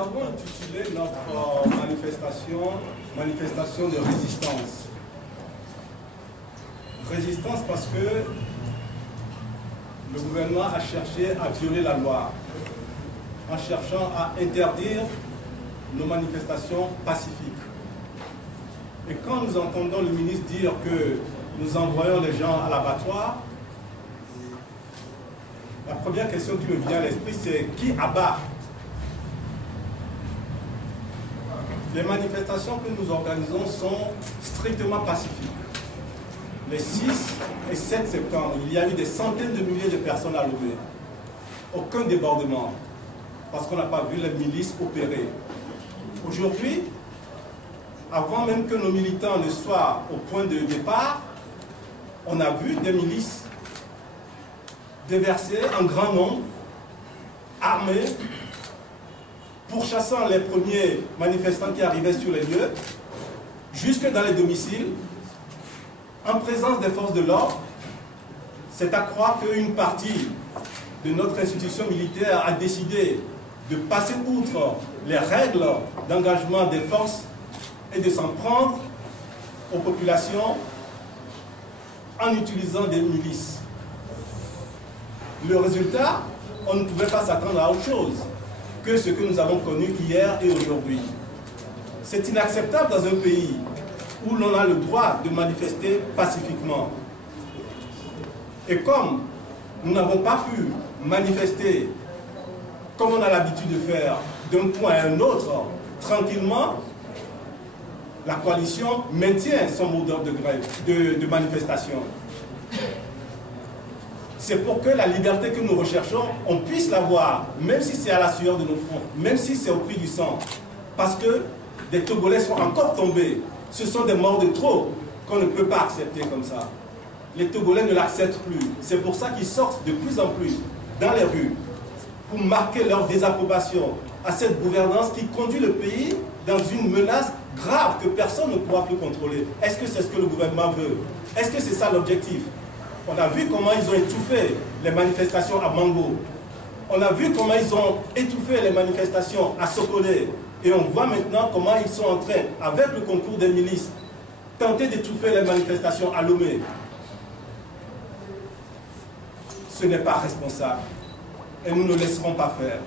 avons intitulé notre manifestation de résistance. Résistance parce que le gouvernement a cherché à violer la loi en cherchant à interdire nos manifestations pacifiques. Et quand nous entendons le ministre dire que nous envoyons les gens à l'abattoir, la première question qui me vient à l'esprit, c'est qui abat? Les manifestations que nous organisons sont strictement pacifiques. Les 6 et 7 septembre, il y a eu des centaines de milliers de personnes à Lomé. Aucun débordement, parce qu'on n'a pas vu les milices opérer. Aujourd'hui, avant même que nos militants ne soient au point de départ, on a vu des milices déversées en grand nombre, armées, pourchassant les premiers manifestants qui arrivaient sur les lieux, jusque dans les domiciles, en présence des forces de l'ordre. C'est à croire qu'une partie de notre institution militaire a décidé de passer outre les règles d'engagement des forces et de s'en prendre aux populations en utilisant des milices. Le résultat, on ne pouvait pas s'attendre à autre chose que ce que nous avons connu hier et aujourd'hui. C'est inacceptable dans un pays où l'on a le droit de manifester pacifiquement. Et comme nous n'avons pas pu manifester comme on a l'habitude de faire d'un point à un autre, tranquillement, la coalition maintient son mot d'ordre de grève, de manifestation. C'est pour que la liberté que nous recherchons, on puisse l'avoir, même si c'est à la sueur de nos fronts, même si c'est au prix du sang. Parce que des Togolais sont encore tombés. Ce sont des morts de trop qu'on ne peut pas accepter comme ça. Les Togolais ne l'acceptent plus. C'est pour ça qu'ils sortent de plus en plus dans les rues pour marquer leur désapprobation à cette gouvernance qui conduit le pays dans une menace grave que personne ne pourra plus contrôler. Est-ce que c'est ce que le gouvernement veut? Est-ce que c'est ça l'objectif? On a vu comment ils ont étouffé les manifestations à Mango. On a vu comment ils ont étouffé les manifestations à Sokolé. Et on voit maintenant comment ils sont en train, avec le concours des milices, tenter d'étouffer les manifestations à Lomé. Ce n'est pas responsable. Et nous ne laisserons pas faire.